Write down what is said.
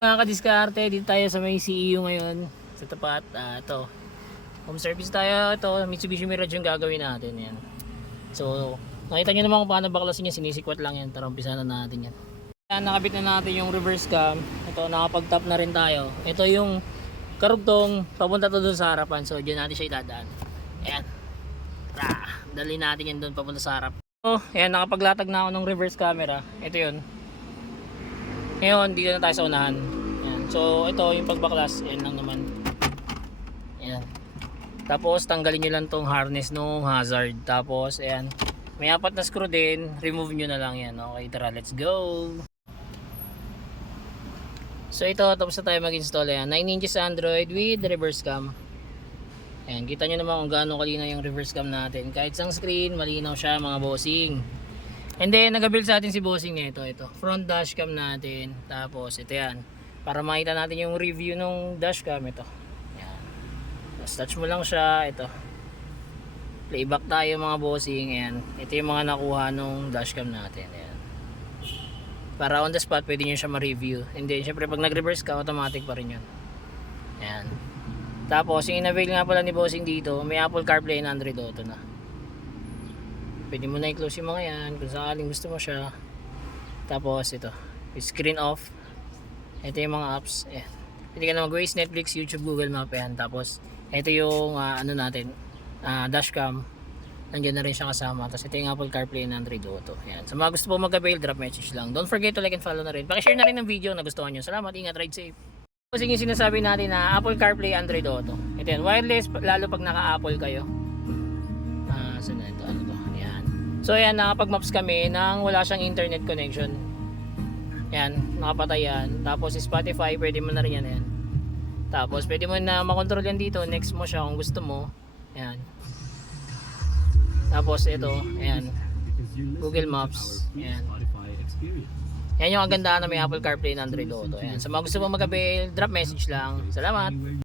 Mga kadiskarte, dito tayo sa may CEU ngayon sa tapat. Ito, home service tayo. Ito, Mitsubishi Mirage yung gagawin natin. Yan. So, nakita nyo naman kung paano baklasin niya. Sinisikwat lang yan. Tara, umpisa na natin yan. Yan, nakabit na natin yung reverse cam. Ito, nakapag-top na rin tayo. Ito yung karugtong papunta to dun sa harapan. So, dyan natin siya idadaan. Ayan. Tara, dali natin yan dun papunta sa harap. So, ayan, nakapaglatag na ako ng reverse camera. Ito yun. Ngayon, dito na tayo sa unahan. Ayan. So, ito yung pagbaklas. Ayan lang naman. Ayan. Tapos, tanggalin nyo lang tong harness nung hazard. Tapos, ayan. May 4 na screw din. Remove nyo na lang yan. Okay, tara, let's go. So, ito, tapos na tayo mag-install. Ayan. 9 inches Android with reverse cam. Ayan, kita nyo naman kung gaano kalinaw yung reverse cam natin. Kahit sang screen, malinaw siya mga bossing. And then, nag-build sa atin si bossing nito. Ito, front dashcam natin. Tapos, ito yan. Para makita natin yung review ng dashcam. Ito. Yan. Tapos, touch mo lang siya. Ito. Playback tayo mga bossing. Ayan. Ito yung mga nakuha nung dashcam natin. Ayan. Para on the spot, pwede nyo siya ma-review. And then, syempre, pag nag-reverse ka, automatic pa rin yun. Ayan. Tapos, yung in-avail nga pala ni bossing dito, may Apple CarPlay and Android Auto na. Pwede mo na i-close yung mga yan kung sakaling gusto mo siya. Tapos ito, screen off. Ito yung mga apps. Ayan. Pwede ka na mag-Waze, Netflix, YouTube, Google Map. Ayan. Tapos ito yung ano natin, dashcam. Nandiyan na rin siya kasama. Tapos ito yung Apple CarPlay and Android Auto. Ayan. Sa mga gusto po mag-avail, drop message lang. Don't forget to like and follow na rin. Pakishare na rin ng video na gustuhan nyo. Salamat, ingat, ride safe. Kasi yung sinasabi natin na Apple CarPlay, Android Auto. Ito yan, wireless, lalo pag naka-Apple kayo. So na ito, ano to? Ayan. So ayan, nakapag-maps kami nang wala siyang internet connection. Ayan, nakapatay yan. Tapos Spotify, pwede mo na rin yan. Ayan. Tapos pwede mo na makontrol yan dito. Next mo siya kung gusto mo. Ayan. Tapos ito, ayan. Google Maps. Ayan. Yan yung kagandahan na may Apple CarPlay and Android Auto. Ayan. Sa mga gusto mo mag-avail, drop message lang. Salamat!